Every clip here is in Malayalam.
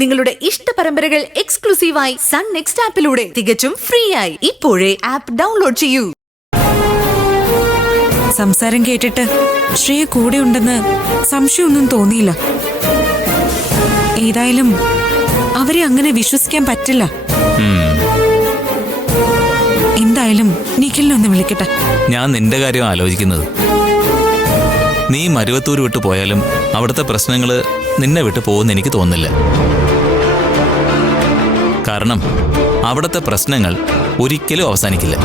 നിങ്ങളുടെ ഇഷ്ട പരമ്പരകൾ എക്സ്ക്ലൂസീവായി സൺ നെക്സ്റ്റ് ആപ്പിലൂടെ തികച്ചും ഫ്രീ ആയി ഇപ്പോഴേ ആപ്പ് ഡൗൺലോഡ് ചെയ്യൂ. സംസാരം കേട്ടിട്ട് ശ്രേയ കൂടെ ഉണ്ടെന്ന് സംശയമൊന്നും തോന്നിയില്ല. ഏതായാലും അവരെ അങ്ങനെ വിശ്വസിക്കാൻ പറ്റില്ല. എന്തായാലും നിഖിലിനൊന്ന് വിളിക്കട്ടെ. ഞാൻ നിന്റെ കാര്യം ആലോചിക്കുന്നത്. നീ മരുവത്തൂർ വിട്ടു പോയാലും അവിടുത്തെ പ്രശ്നങ്ങൾ നിന്നെ വിട്ടു പോകുന്ന എനിക്ക് തോന്നുന്നില്ല. കാരണം അവിടുത്തെ പ്രശ്നങ്ങൾ ഒരിക്കലും അവസാനിക്കില്ല.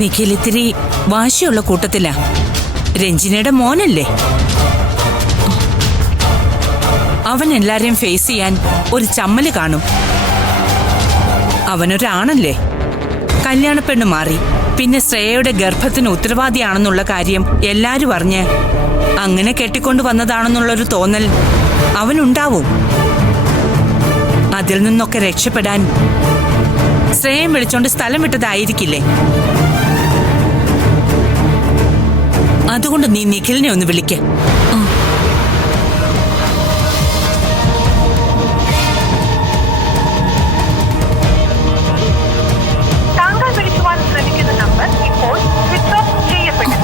നിഖിൽ ഇത്തിരി വാശിയുള്ള കൂട്ടത്തിലാ. രഞ്ജിനയുടെ മോനല്ലേ, അവൻ എല്ലാരെയും ഫേസ് ചെയ്യാൻ ഒരു ചമ്മല് കാണും. അവനൊരാണല്ലേ, കല്യാണപ്പെണ്ണ് മാറി, പിന്നെ ശ്രേയയുടെ ഗർഭത്തിന് ഉത്തരവാദിയാണെന്നുള്ള കാര്യം എല്ലാരും അറിഞ്ഞ് അങ്ങനെ കെട്ടിക്കൊണ്ടു വന്നതാണെന്നുള്ളൊരു തോന്നൽ അവനുണ്ടാവും. അതിൽ നിന്നൊക്കെ രക്ഷപ്പെടാൻ ശ്രേയം വിളിച്ചോണ്ട് സ്ഥലം വിട്ടതായിരിക്കില്ലേ. അതുകൊണ്ട് നീ നിഖിലിനെ ഒന്ന് വിളിക്ക. താങ്കൾ വിളിക്കുവാൻ ശ്രമിക്കുന്ന നമ്പർ ഇപ്പോൾ സ്വിച്ച് ഓഫ് ചെയ്യപ്പെട്ടു.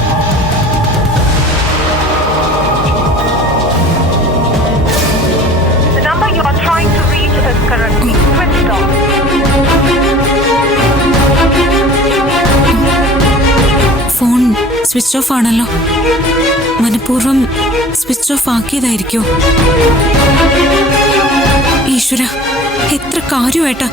The number you are trying to reach is currently switched off. Phone switch off ആണല്ലോ. മനഃപൂർവ്വം സ്വിച്ച് ഓഫ് ആക്കിയതായിരിക്കോ? ഈശ്വര, എത്ര കാര്യമായിട്ടാ